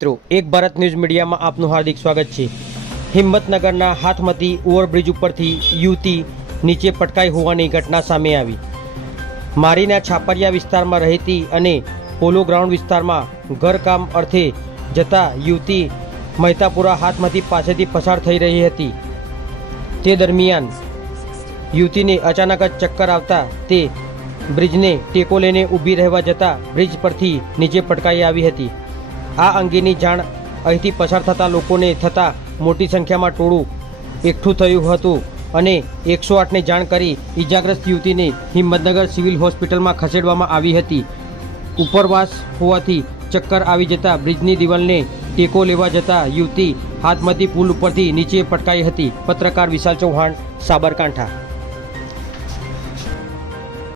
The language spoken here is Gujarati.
એક ભારત ન્યૂઝ મીડિયામાં આપનું હાર્દિક સ્વાગત છે. હિંમતનગરના હાથમતી ઓવરબ્રિજ ઉપરથી યુવતી નીચે પટકાઈ હોવાની ઘટના સામે આવી. મારીના છાપરિયા વિસ્તારમાં રહેતી અને પોલો ગ્રાઉન્ડ વિસ્તારમાં ઘરકામ અર્થે જતા યુવતી મહેતાપુરા હાથમાંથી પાસેથી પસાર થઈ રહી હતી. તે દરમિયાન યુવતીને અચાનક જ ચક્કર આવતા તે બ્રિજને ટેકો લઈને ઊભી રહેવા જતાં બ્રિજ પરથી નીચે પટકાઈ આવી હતી. આ અંગેની જાણ અહીંથી પસાર થતા લોકોને થતાં મોટી સંખ્યામાં ટોળું એકઠું થયું હતું અને એકસો આઠને જાણ કરી ઈજાગ્રસ્ત યુવતીને હિંમતનગર સિવિલ હોસ્પિટલમાં ખસેડવામાં આવી હતી. ઉપરવાસ હોવાથી ચક્કર આવી જતા બ્રિજની દિવાલને ટેકો લેવા જતા યુવતી હાથમતી પુલ ઉપરથી નીચે પટકાઈ હતી. પત્રકાર વિશાલ ચૌહાણ, સાબરકાંઠા.